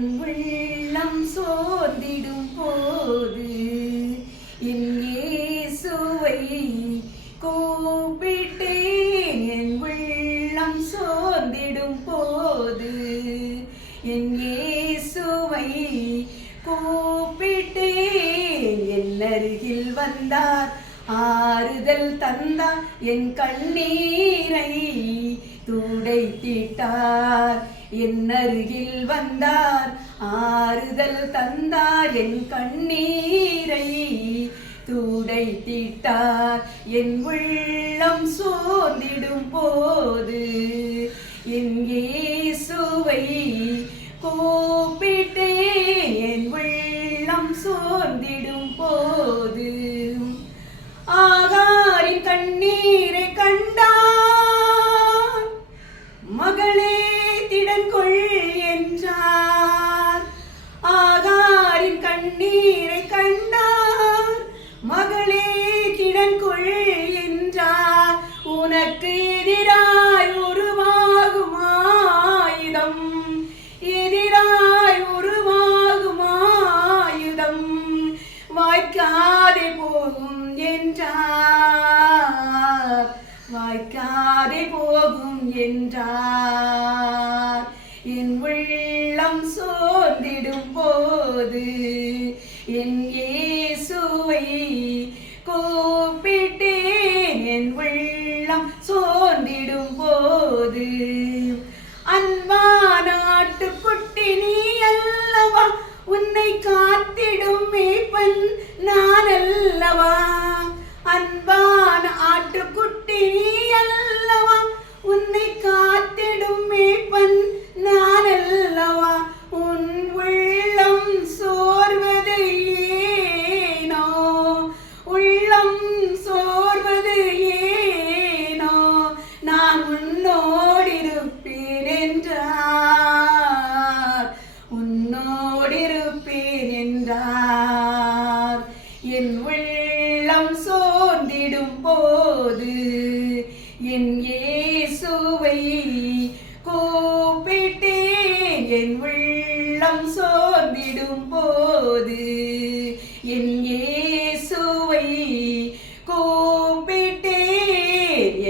உள்ளம் சோர்ந்திடும் போது என் இயேசுவை கூப்பிட்டேன். என் உள்ளம் சோர்ந்திடும் போது என் இயேசுவை கூப்பிட்டேன். என் அருகில் வந்தார், ஆறுதல் தந்தார், என் கண்ணீரை துடைத்திட்டார். என் அருகில் வந்தார், ஆறுதல் தந்தார், என் கண்ணீரை துடைத்திட்டார். என் உள்ளம் சோர்ந்திடும் போது என் இயேசுவை கூப்பிட்டேன். என் உள்ளம் சோர்ந்திடும் போது ஆகாரின் கண்ணீரை கண்டார், மகளே திடன்கொள் என்றார். ஆகாரின் கண்ணீரை கண்டார், மகளே திடன்கொள் என்றார். உனக்கு எதிராய் உருவாகும் ஆயுதம், எதிராய் உருவாகும் ஆயுதம் வாய்க்காதே போகும் என்றார், வாய்க்காதே போகும் என்றார். என் உள்ளம் சோர்ந்திடும் போது என் இயேசுவை கூப்பிட்டேன். என் உள்ளம் சோர்ந்திடும் போது அன்பான ஆட்டுக்குட்டி நீ அல்லவா, உன்னை காத்திடும் மேய்ப்பன் நான் அல்லவா. அன்பான ஆட்டுக்குட்டி நீ அல்லவா, உன்னை காத்திடும் மேய்ப்பன் நான் அல்லவா. உன் உள்ளம் சோர்வது ஏனோ, உள்ளம் சோர்வது ஏனோ, நான் உன்னோடிருப்பேன் என்றார், உன்னோடிருப்பேன் என்றார். என் உள்ளம் சோர்ந்திடும் போது என் இயேசுவை கூப்பிட்டேன். என் உள்ளம் சோர்ந்திடும் போது என் இயேசுவை கூப்பிட்டேன்.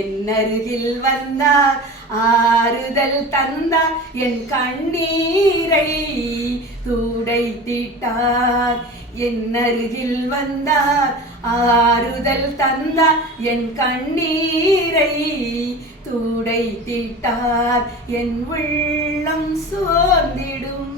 என் அருகில் வந்தார், ஆறுதல் தந்தார், என் கண்ணீரை துடைத்திட்டார். என் அருகில் வந்தார், ஆறுதல் தந்தார், என் கண்ணீரை துடைத்திட்டார். என் உள்ளம் சோர்ந்திடும்